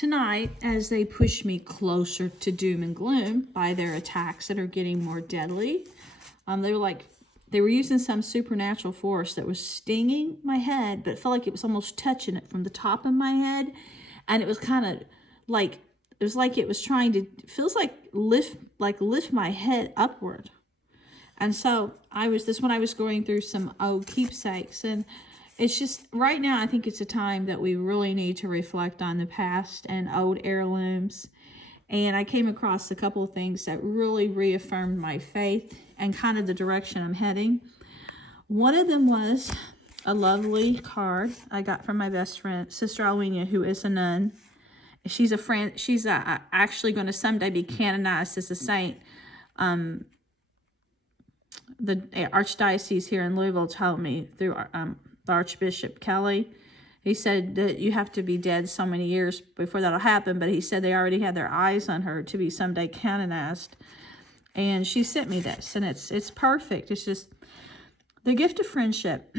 tonight as they push me closer to doom and gloom by their attacks that are getting more deadly. They were using some supernatural force that was stinging my head, but it felt like it was almost touching it from the top of my head. And it was kind of like, it was like it was trying to, feels like lift my head upward. And so when I was going through some old keepsakes, and it's just, right now, I think it's a time that we really need to reflect on the past and old heirlooms. And I came across a couple of things that really reaffirmed my faith and kind of the direction I'm heading. One of them was a lovely card I got from my best friend, Sister Alwina, who is a nun. She's a friend. She's actually going to someday be canonized as a saint. The Archdiocese here in Louisville told me through the Archbishop Kelly. He said that you have to be dead so many years before that'll happen, but he said they already had their eyes on her to be someday canonized. And she sent me this, and it's perfect. It's just the gift of friendship.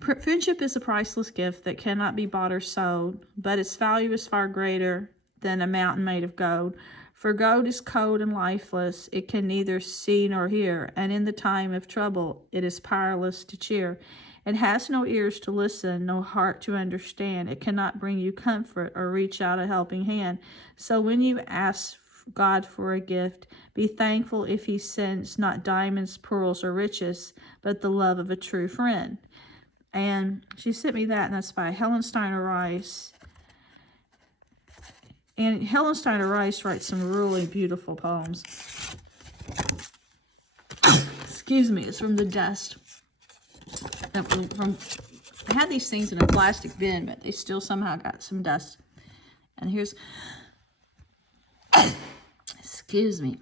Friendship is a priceless gift that cannot be bought or sold, but its value is far greater than a mountain made of gold. For gold is cold and lifeless. It can neither see nor hear, and in the time of trouble it is powerless to cheer. It has no ears to listen, no heart to understand. It cannot bring you comfort or reach out a helping hand. So when you ask God for a gift, be thankful if he sends not diamonds, pearls, or riches, but the love of a true friend. And she sent me that, and that's by Helen Steiner Rice. And Helen Steiner Rice writes some really beautiful poems. Excuse me, it's from the dust. I had these things in a plastic bin, but they still somehow got some dust. And here's, excuse me.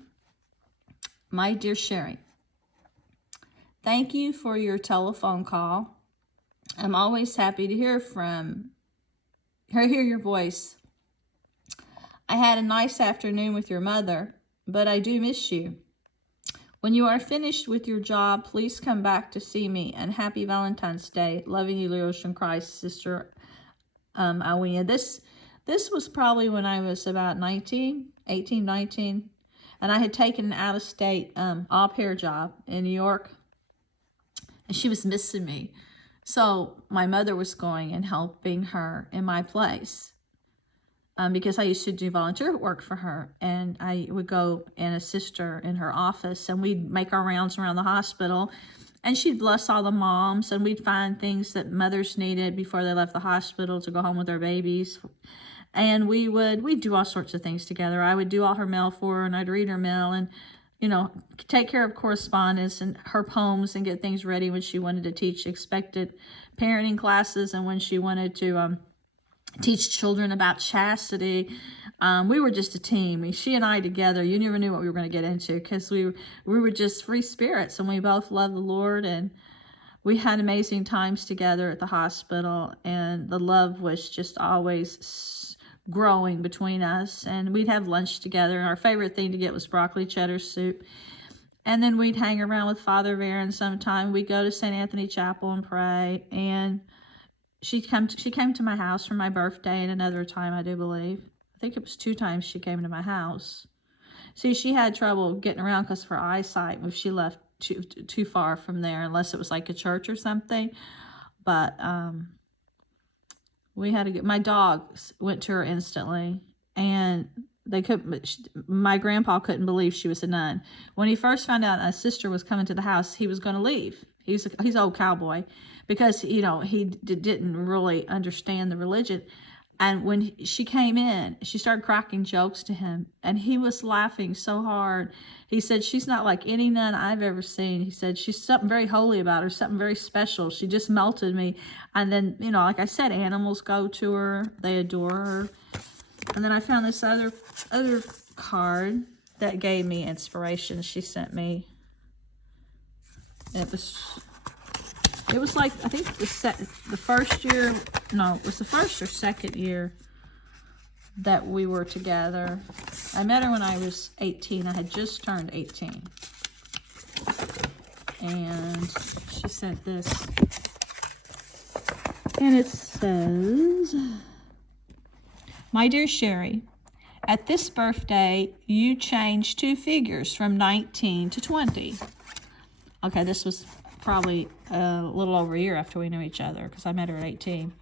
My dear Sherry, thank you for your telephone call. I'm always happy to hear your voice. I had a nice afternoon with your mother, but I do miss you. When you are finished with your job, please come back to see me, and happy Valentine's Day. Loving you, Leos in Christ, Sister Alwina. This was probably when I was about 18, 19, and I had taken an out-of-state au pair job in New York, and she was missing me. So my mother was going and helping her in my place. Because I used to do volunteer work for her, and I would go and assist her in her office, and we'd make our rounds around the hospital, and she'd bless all the moms, and we'd find things that mothers needed before they left the hospital to go home with their babies. And we'd do all sorts of things together. I would do all her mail for her, and I'd read her mail, and take care of correspondence and her poems, and get things ready when she wanted to teach expected parenting classes, and when she wanted to teach children about chastity. We were just a team. She and I together, you never knew what we were going to get into, because we were just free spirits, and we both loved the Lord, and we had amazing times together at the hospital, and the love was just always growing between us. And we'd have lunch together, and our favorite thing to get was broccoli cheddar soup. And then we'd hang around with Father Varon sometime. We'd go to St. Anthony Chapel and pray, and she came to my house for my birthday, and another time, I do believe. I think it was 2 times she came to my house. See, she had trouble getting around because of her eyesight if she left too far from there, unless it was like a church or something. But we had to get, my dogs went to her instantly, and my grandpa couldn't believe she was a nun. When he first found out a sister was coming to the house, he was going to leave. He's an old cowboy, because he didn't really understand the religion. And when she came in, she started cracking jokes to him, and he was laughing so hard. He said, she's not like any nun I've ever seen. He said, she's something very holy about her, something very special. She just melted me. And then, like I said, animals go to her. They adore her. And then I found this other card that gave me inspiration. She sent me. It was like, I think the first year, no, it was the first or second year that we were together. I met her when I was 18. I had just turned 18. And she sent this. And it says, My dear Sherry, at this birthday, you changed 2 figures from 19 to 20. Okay, this was probably a little over a year after we knew each other, because I met her at 18.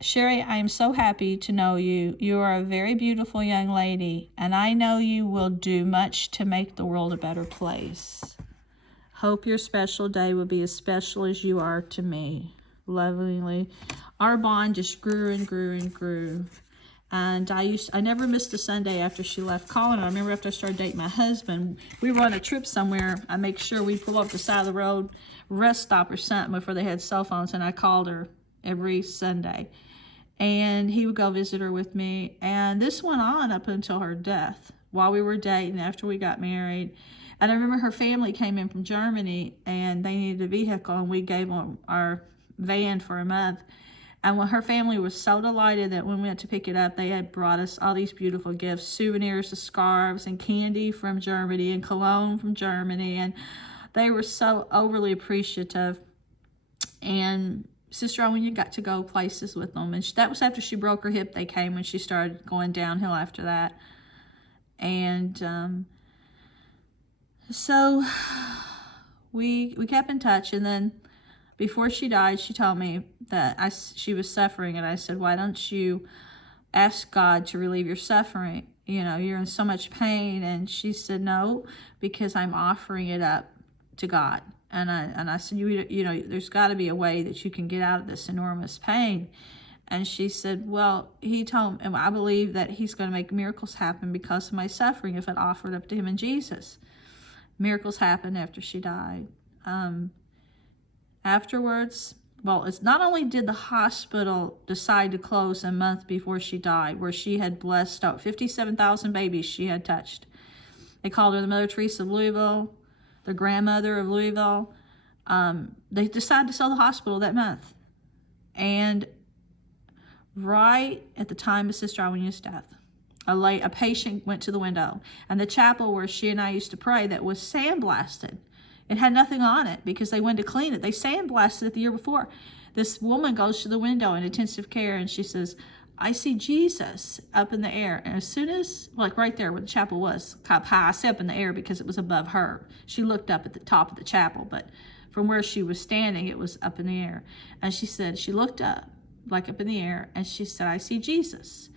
Sherry, I am so happy to know you. You are a very beautiful young lady, and I know you will do much to make the world a better place. Hope your special day will be as special as you are to me. Lovingly. Our bond just grew and grew and grew. And I never missed a Sunday after she left calling. I remember after I started dating my husband, we were on a trip somewhere. I make sure we pull up the side of the road, rest stop or something before they had cell phones, and I called her every Sunday. And he would go visit her with me. And this went on up until her death, while we were dating, after we got married. And I remember her family came in from Germany, and they needed a vehicle, and we gave them our van for a month. And when her family was so delighted that when we went to pick it up, they had brought us all these beautiful gifts, souvenirs, the scarves, and candy from Germany, and cologne from Germany. And they were so overly appreciative. And Sister Owen got to go places with them. And that was after she broke her hip. They came when she started going downhill after that. And so we kept in touch. And then before she died, she told me that she was suffering. And I said, why don't you ask God to relieve your suffering? You know, you're in so much pain. And she said, no, because I'm offering it up to God. And I said, you know, there's got to be a way that you can get out of this enormous pain. And she said, well, he told me, I believe that he's going to make miracles happen because of my suffering if it offered up to him in Jesus. Miracles happened after she died. Afterwards, well, it's not only did the hospital decide to close a month before she died, where she had blessed out 57,000 babies she had touched. They called her the Mother Teresa of Louisville, the grandmother of Louisville. They decided to sell the hospital that month. And right at the time of Sister Awinia's death, a patient went to the window, and the chapel where she and I used to pray that was sandblasted. It had nothing on it because they went to clean it. They sandblasted it the year before. This woman goes to the window in intensive care, and she says, I see Jesus up in the air. And as soon as, like right there where the chapel was, up high, I say up in the air because it was above her. She looked up at the top of the chapel, but from where she was standing, it was up in the air. And she said, she looked up, like up in the air, and she said, I see Jesus.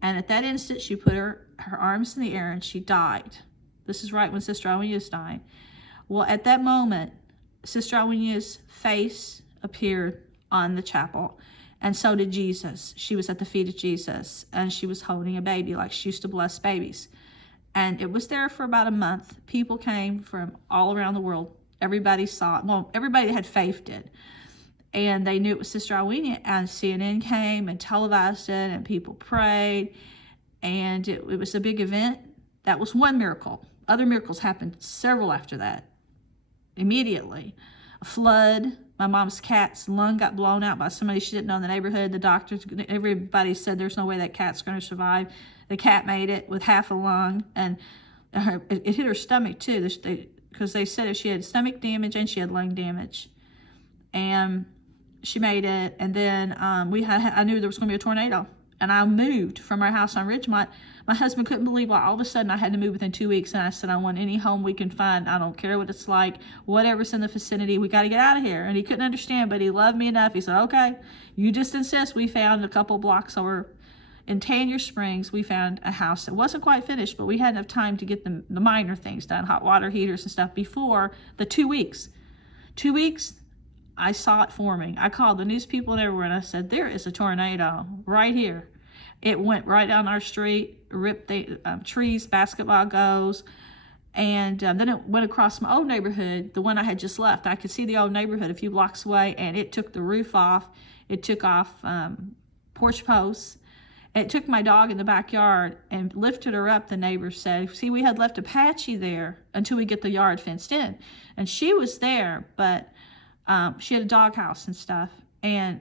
And at that instant, she put her arms in the air and she died. This is right when Sister Awinia was dying. Well, at that moment, Sister Awinia's face appeared on the chapel, and so did Jesus. She was at the feet of Jesus, and she was holding a baby like she used to bless babies. And it was there for about a month. People came from all around the world. Everybody saw it. Well, everybody that had faith did. And they knew it was Sister Awinia, and CNN came and televised it, and people prayed, and it was a big event. That was one miracle. Other miracles happened several after that. Immediately. A flood. My mom's cat's lung got blown out by somebody she didn't know in the neighborhood. The doctors, everybody said there's no way that cat's going to survive. The cat made it with half a lung, and it hit her stomach too, because they said if she had stomach damage and she had lung damage. And she made it, and then I knew there was going to be a tornado, and I moved from our house on Ridgemont. My husband couldn't believe why all of a sudden I had to move within 2 weeks, and I said, I want any home we can find. I don't care what it's like, whatever's in the vicinity, we got to get out of here. And he couldn't understand, but he loved me enough. He said, okay, you just insist. We found a couple blocks over in Tanya Springs. We found a house that wasn't quite finished, but we had enough time to get the minor things done, hot water heaters and stuff, before the 2 weeks. 2 weeks, I saw it forming. I called the news people and everywhere, and I said, there is a tornado right here. It went right down our street, ripped the trees, basketball goals, and then it went across my old neighborhood, the one I had just left. I could see the old neighborhood a few blocks away, and it took the roof off. It took off porch posts. It took my dog in the backyard and lifted her up, the neighbors said. See, we had left Apache there until we get the yard fenced in. And she was there, but she had a doghouse and stuff. And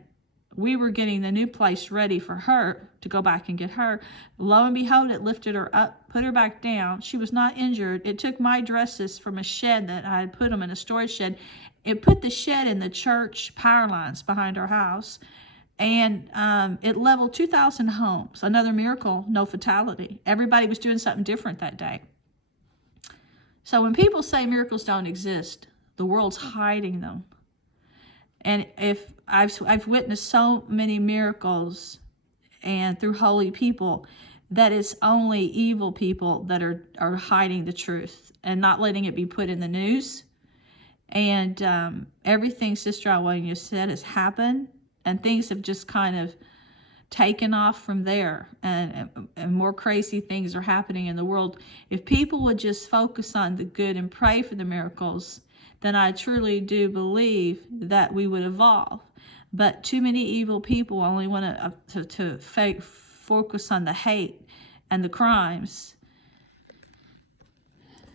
we were getting the new place ready for her to go back and get her. Lo and behold, it lifted her up, put her back down. She was not injured. It took my dresses from a shed that I had put them in a storage shed. It put the shed in the church power lines behind our house. And it leveled 2,000 homes. Another miracle, no fatality. Everybody was doing something different that day. So when people say miracles don't exist, the world's hiding them. And if I've witnessed so many miracles and through holy people, that it's only evil people that are hiding the truth and not letting it be put in the news. And everything Sister Alwania said has happened, and things have just kind of taken off from there, and more crazy things are happening in the world. If people would just focus on the good and pray for the miracles, then I truly do believe that we would evolve. But too many evil people only want to focus on the hate and the crimes